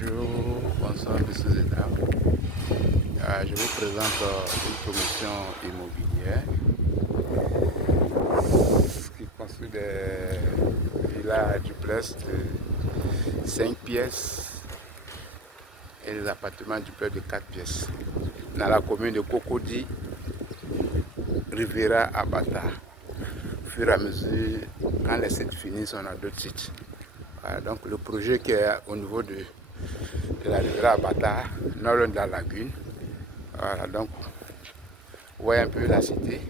Bonjour, bonsoir messieurs et dames. Je vous présente une promotion immobilière qui construit des villas duplex de 5 pièces et des appartements duplex de 4 pièces dans la commune de Cocody, Rivera à Bata. Au fur et à mesure, quand les sites finissent, on a d'autres sites. Voilà, donc le projet qui est au niveau de la Rivera à Bata, nord de la lagune. Voilà, donc vous voyez un peu la cité.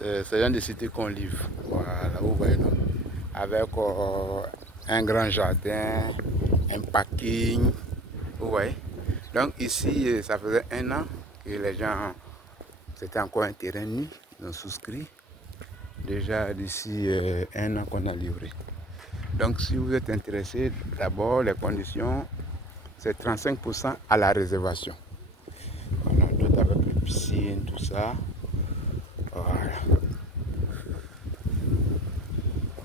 C'est une des cités qu'on livre. Voilà, vous voyez, non? Avec un grand jardin, un parking. Vous voyez. Donc ici, ça faisait 1 an que les gens, c'était encore un terrain nu, ils ont souscrit. Déjà d'ici 1 an qu'on a livré. Donc si vous êtes intéressé, d'abord les conditions, c'est 35% à la réservation. Voilà, d'autres avec les piscines, tout ça. Voilà.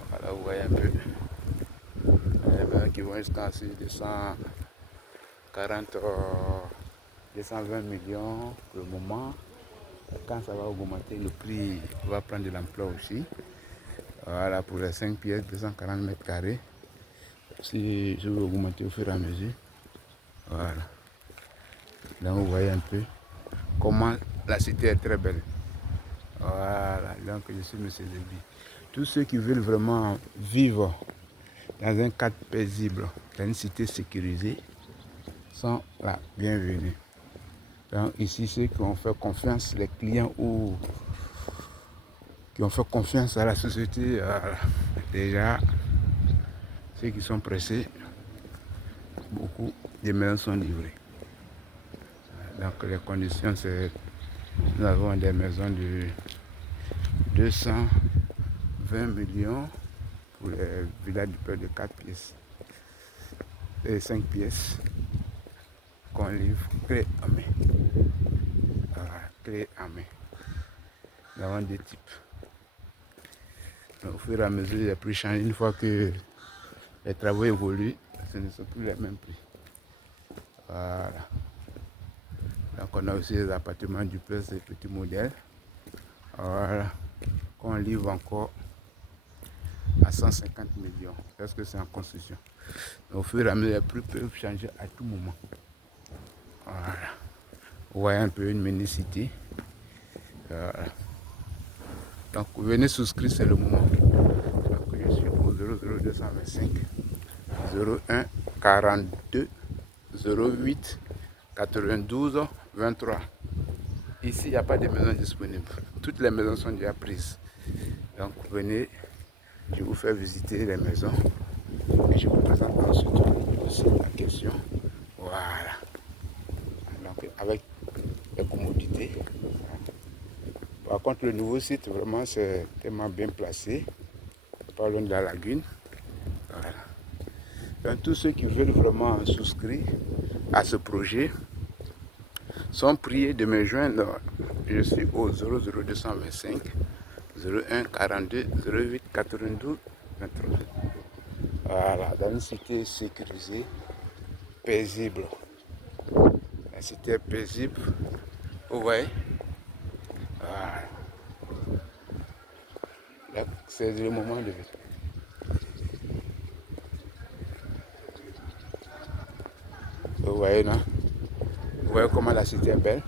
Voilà, vous voyez un peu. Les maisons qui vont jusqu'à 240, 220 millions pour le moment. Quand ça va augmenter, le prix va prendre de l'ampleur aussi. Voilà, pour les 5 pièces, 240 mètres carrés. Si je veux augmenter au fur et à mesure. Voilà. Donc vous voyez un peu comment la cité est très belle. Voilà, donc je suis M. Zebi. Tous ceux qui veulent vraiment vivre dans un cadre paisible, dans une cité sécurisée, sont la bienvenue. Donc ici, ceux qui ont fait confiance, les clients ou qui ont fait confiance à la société, déjà, ceux qui sont pressés, beaucoup de maisons sont livrées. Donc les conditions, c'est nous avons des maisons de 220 millions pour les villas du peuple de 4 pièces et 5 pièces qu'on livre clé en main. Clé en main. Nous avons des types. Donc, au fur et à mesure, les prix changent. Une fois que les travaux évoluent, ce ne sont plus les mêmes prix. Voilà. Donc on a aussi des appartements duplex et petits modèles. Voilà. Qu'on livre encore à 150 millions. Parce que c'est en construction. Donc, au fur et à mesure, les prix peuvent changer à tout moment. Voilà. Vous voyez un peu une mini-cité. Voilà. Donc venez souscrire, c'est le moment. Donc je suis au 00225 01 42 08 92 23. Ici, il n'y a pas de maison disponible. Toutes les maisons sont déjà prises. Donc venez, je vous fais visiter les maisons et je vous présente ensuite le site en question. Voilà. Donc avec les commodités. Par contre, le nouveau site, vraiment, c'est tellement bien placé. Pas loin de la lagune. Voilà. Donc, tous ceux qui veulent vraiment souscrire à ce projet sont priés de me joindre. Je suis au 00225 01 42 08 92 23. Voilà, dans une cité sécurisée, paisible. La cité est paisible. Vous voyez? Voilà. C'est le moment de vivre. Vous voyez, non? Vous voyez comment la cité est belle?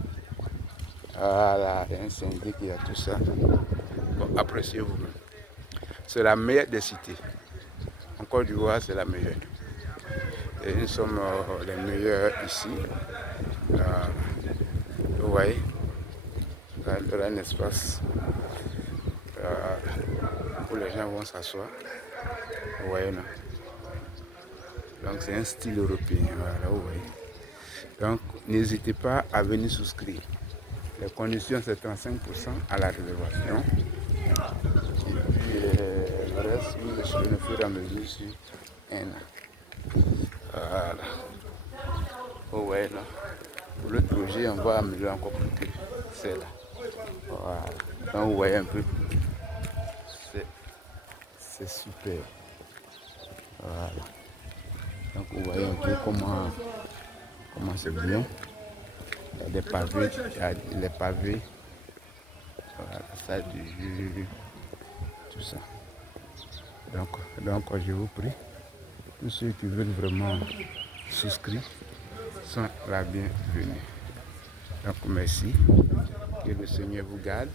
Voilà, il y a un syndic, il y a tout ça. Bon, appréciez-vous. C'est la meilleure des cités. En Côte d'Ivoire, c'est la meilleure. Et nous sommes les meilleurs ici. Vous voyez, il y aura un espace où les gens vont s'asseoir. Vous voyez, non? Donc c'est un style européen. Voilà, vous voyez. Donc n'hésitez pas à venir souscrire. Les conditions, c'est 35% à la réservation. Et puis le reste, vous le au fur et à mesure sur 1 an. Voilà. Vous voyez, là. Pour le projet, on va améliorer encore plus que c'est là. Voilà. Donc vous voyez un peu. C'est super. Voilà. Donc vous voyez un peu comment c'est bien. Il y a des pavés, il y a les pavés, voilà, ça du jus, tout ça. Donc je vous prie, tous ceux qui veulent vraiment souscrire sont la bienvenue. Donc merci, que le Seigneur vous garde,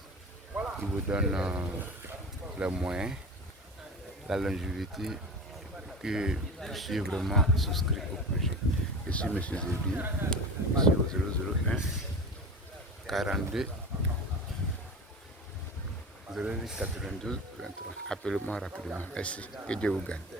il vous donne les moyens, la longévité, que je suis vraiment souscrit au projet. Je suis M. Zébine, je suis au 001 42 08 92 23. Appelez-moi rapidement. Merci. Que Dieu vous garde.